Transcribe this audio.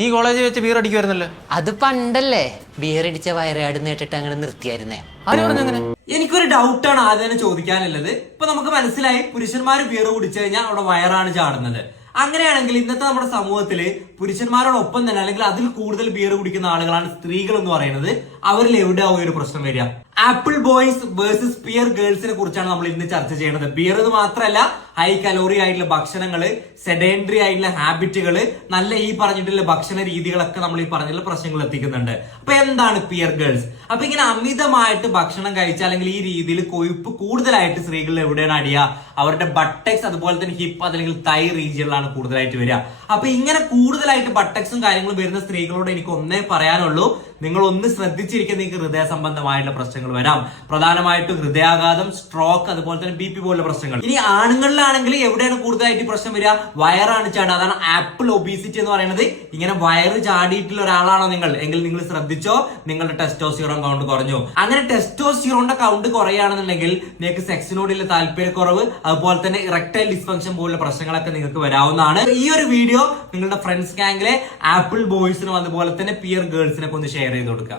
നീ കോളേജിൽ വെച്ച് ബീർ അടിക്കുമായിരുന്നല്ലോ. അത് പണ്ടല്ലേ, ബിയറടിച്ച വയറാട് നേട്ടിട്ട് അങ്ങനെ നിർത്തിയായിരുന്നേ. ആര് പറഞ്ഞങ്ങനെ? എനിക്കൊരു ഡൗട്ടാണ് ആദ്യം തന്നെ ചോദിക്കാനുള്ളത്. ഇപ്പൊ നമുക്ക് മനസ്സിലായി പുരുഷന്മാർ ബിയർ കുടിച്ചു കഴിഞ്ഞാൽ അവിടെ വയറാണ് ചാടുന്നത്. അങ്ങനെയാണെങ്കിൽ ഇന്നത്തെ നമ്മുടെ സമൂഹത്തില് പുരുഷന്മാരോടൊപ്പം തന്നെ അല്ലെങ്കിൽ അതിൽ കൂടുതൽ ബിയർ കുടിക്കുന്ന ആളുകളാണ് സ്ത്രീകൾ എന്ന് പറയുന്നത്. അവരിൽ എവിടെയാവും ഒരു പ്രശ്നം വരിക? ആപ്പിൾ ബോയ്സ് വേഴ്സസ് പിയർ ഗേൾസിനെ കുറിച്ചാണ് നമ്മൾ ഇന്ന് ചർച്ച ചെയ്യുന്നത്. ബിയർ എന്ന് മാത്രമല്ല, ഹൈ കലോറി ആയിട്ടുള്ള ഭക്ഷണങ്ങള്, സെഡൻഡറി ആയിട്ടുള്ള ഹാബിറ്റുകള്, നല്ല ഈ പറഞ്ഞിട്ടുള്ള ഭക്ഷണ രീതികളൊക്കെ നമ്മൾ ഈ പറഞ്ഞിട്ടുള്ള പ്രശ്നങ്ങൾ എത്തിക്കുന്നുണ്ട്. അപ്പൊ എന്താണ് പിയർ ഗേൾസ്? അപ്പൊ ഇങ്ങനെ അമിതമായിട്ട് ഭക്ഷണം കഴിച്ച അല്ലെങ്കിൽ ഈ രീതിയിൽ കൊഴുപ്പ് കൂടുതലായിട്ട് സ്ത്രീകളിൽ എവിടെയാണ് അടിയുക? അവരുടെ ബട്ടക്സ്, അതുപോലെ തന്നെ ഹിപ്പ് അല്ലെങ്കിൽ തൈ റീജിയനിലാണ് കൂടുതലായിട്ട് വരിക. അപ്പൊ ഇങ്ങനെ കൂടുതലായിട്ട് ബട്ടക്സും കാര്യങ്ങളും വരുന്ന സ്ത്രീകളോട് എനിക്ക് ഒന്നേ പറയാനുള്ളൂ, നിങ്ങൾ ഒന്ന് ശ്രദ്ധിച്ചിരിക്കാൻ. നിങ്ങൾക്ക് ഹൃദയ സംബന്ധമായിട്ടുള്ള പ്രശ്നങ്ങൾ വരാം, പ്രധാനമായിട്ടും ഹൃദയാഘാതം, സ്ട്രോക്ക്, അതുപോലെ തന്നെ BP പോലുള്ള പ്രശ്നങ്ങൾ. ഇനി ആണുങ്ങളിലാണെങ്കിൽ എവിടെയാണ് കൂടുതലായിട്ട് പ്രശ്നം വരിക? വയറാണ് ചാടുക. അതാണ് ആപ്പിൾ ഒബീസിറ്റി എന്ന് പറയുന്നത്. ഇങ്ങനെ വയറ് ചാടിയിട്ടുള്ള ഒരാളാണോ നിങ്ങൾ എങ്കിൽ നിങ്ങൾ ശ്രദ്ധിച്ചോ, നിങ്ങളുടെ ടെസ്റ്റോസ്റ്റിറോൺ കൗണ്ട് കുറഞ്ഞു. അങ്ങനെ ടെസ്റ്റോസ്റ്റിറോണിന്റെ കൗണ്ട് കുറയുകയാണെന്നുണ്ടെങ്കിൽ നിങ്ങൾക്ക് സെക്സിനോടുള്ള താല്പര്യക്കുറവ്, അതുപോലെ തന്നെ ഇറക്ടൈൽ ഡിസ്ഫങ്ഷൻ പോലുള്ള പ്രശ്നങ്ങളൊക്കെ നിങ്ങൾക്ക് വരാവുന്നതാണ്. ഈ ഒരു വീഡിയോ നിങ്ങളുടെ ഫ്രണ്ട്സ് ഗാങ്ങിലെ ആപ്പിൾ ബോയ്സിനും അതുപോലെ തന്നെ പിയർ ഗേൾസിനൊക്കെ ഒന്ന് ഷെയർ ചെയ്ത് കൊടുക്കുക.